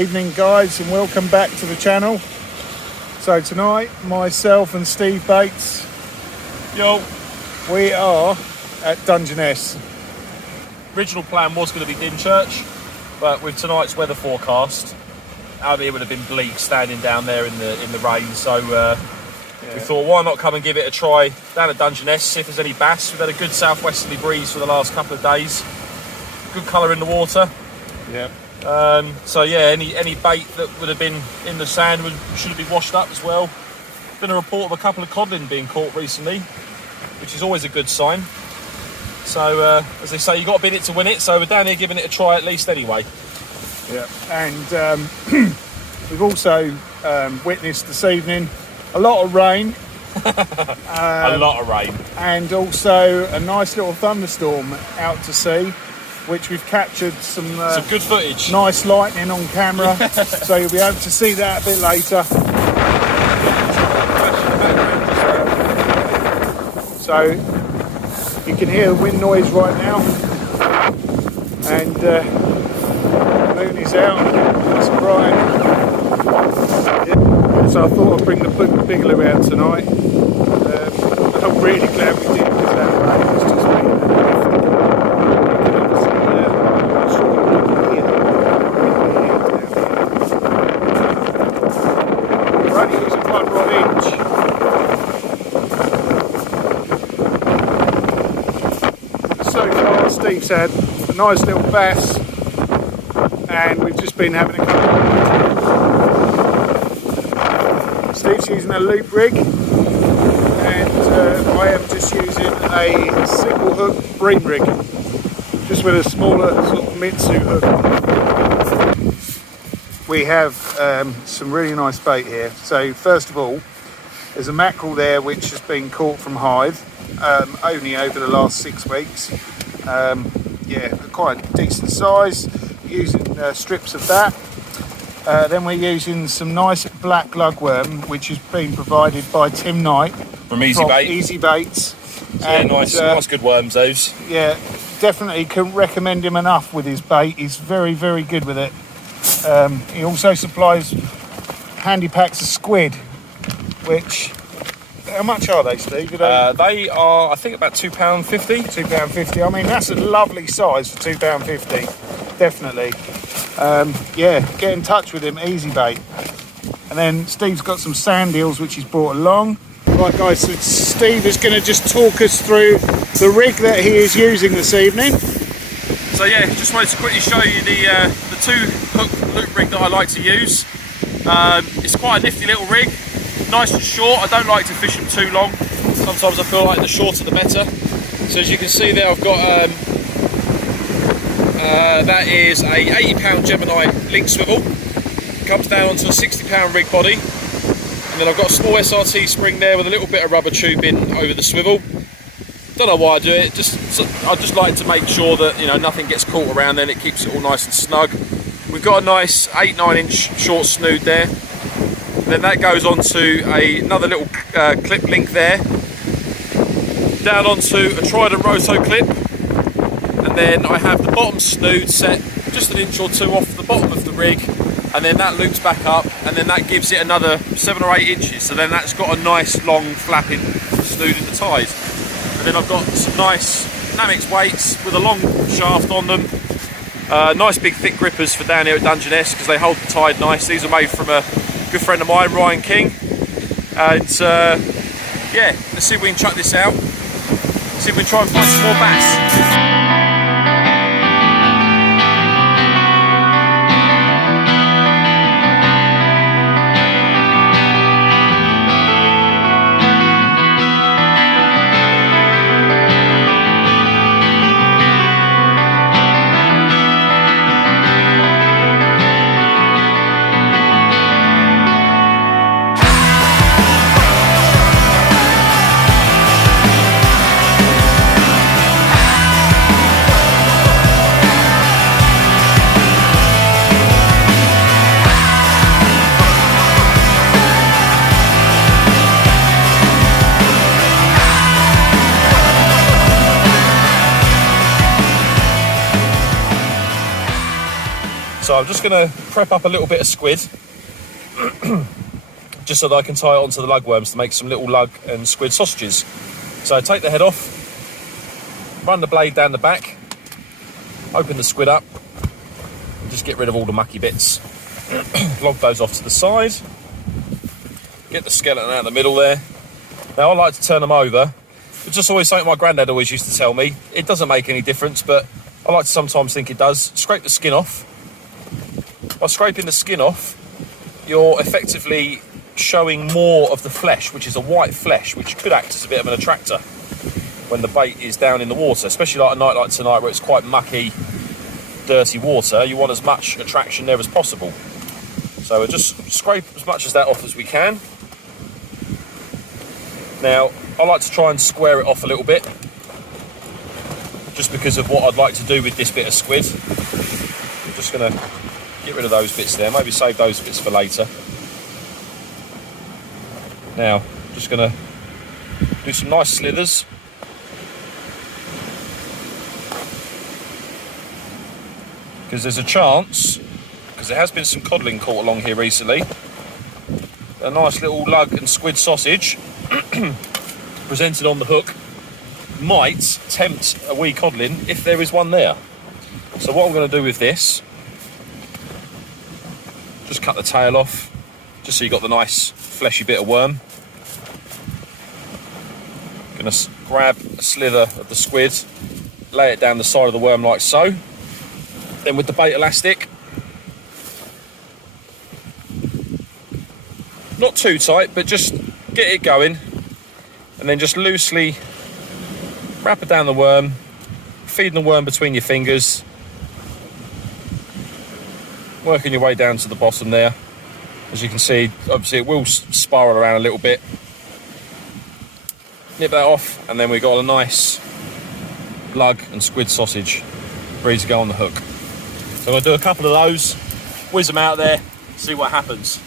Evening guys, and welcome back to the channel. So tonight, myself and Steve Bates, we are at Dungeness. Original plan was going to be Dymchurch, but with tonight's weather forecast, out here would have been bleak standing down there in the rain. So we thought, why not come and give it a try down at Dungeness, see if there's any bass. We've had a good southwesterly breeze for the last couple of days. Good colour in the water. Yeah. So yeah, any bait that would have been in the sand should have been washed up as well. Been a report of a couple of codlin being caught recently, which is always a good sign. So as they say, you got to be in it to win it. So we're down here giving it a try at least anyway. Yeah, and we've also witnessed this evening a lot of rain. A lot of rain, and also a nice little thunderstorm out to sea, which we've captured some good footage. Nice lightning on camera, so you'll be able to see that a bit later. So you can hear the wind noise right now, and the moon is out, it's bright. Yeah. So I thought I'd bring the Bigelow out tonight. I'm really glad we did, because that rain was just Steve's had a nice little bass, and we've just been having a couple of Steve's using a loop rig, and I am just using a single hook bream rig, just with a smaller sort of Mitsu hook. We have some really nice bait here. So first of all, there's a mackerel there which has been caught from Hythe only over the last 6 weeks. Yeah, quite decent size, using strips of that. Then we're using some nice black lugworm, which has been provided by Tim Knight from Easy Bait. Easy Baits. Yeah, nice good worms those. Yeah, definitely can recommend him enough with his bait. He's very, very good with it. He also supplies handy packs of squid, which... How much are they, Steve? They are, I think, about £2.50. £2.50. I mean, that's a lovely size for £2.50. Definitely. Yeah, get in touch with him, Easy Bait. And then Steve's got some sand eels which he's brought along. Right, guys, so Steve is going to just talk us through the rig that he is using this evening. So yeah, just wanted to quickly show you the 2-hook loop rig that I like to use. It's quite a nifty little rig. Nice and short. I don't like to fish them too long. Sometimes I feel like the shorter the better. So as you can see there, I've got that is a £80 Gemini link swivel. Comes down onto a £60 rig body, and then I've got a small SRT spring there with a little bit of rubber tubing over the swivel. Don't know why I do it. I just like to make sure that nothing gets caught around there, and it keeps it all nice and snug. We've got a nice 8-9 inch short snood there. Then that goes onto another little clip link there, down onto a Trident Roto clip, and then I have the bottom snood set just 1 inch or 2 off the bottom of the rig, and then that loops back up, and then that gives it another 7 or 8 inches, so then that's got a nice long flapping snood in the tide. And then I've got some nice Namex weights with a long shaft on them, nice big thick grippers for down here at Dungeness because they hold the tide nice. These are made from a good friend of mine, Ryan King, and yeah, let's see if we can chuck this out, see if we can try and find some more bass. So I'm just going to prep up a little bit of squid, just so that I can tie it onto the lugworms to make some little lug and squid sausages. So take the head off, run the blade down the back, open the squid up, and just get rid of all the mucky bits. Log those off to the side, get the skeleton out of the middle there. Now I like to turn them over. It's just always something my granddad always used to tell me. It doesn't make any difference, but I like to sometimes think it does. Scrape the skin off. By scraping the skin off, you're effectively showing more of the flesh, which is a white flesh, which could act as a bit of an attractor when the bait is down in the water, especially like a night like tonight where it's quite mucky, dirty water. You want as much attraction there as possible. So we'll just scrape as much of that off as we can. Now, I like to try and square it off a little bit, just because of what I'd like to do with this bit of squid. I'm just going to get rid of those bits there, maybe save those bits for later. Now, just going to do some nice slithers. Because there's a chance, because there has been some codling caught along here recently, a nice little lug and squid sausage presented on the hook might tempt a wee codling if there is one there. So what I'm going to do with this, just cut the tail off, just so you got the nice fleshy bit of worm. Going to grab a slither of the squid, lay it down the side of the worm like so. Then with the bait elastic, not too tight, but just get it going, and then just loosely wrap it down the worm, feeding the worm between your fingers, working your way down to the bottom there. As you can see, obviously it will spiral around a little bit. Nip that off, and then we've got a nice lug and squid sausage ready to go on the hook. So I'm going to do a couple of those, whiz them out there, see what happens.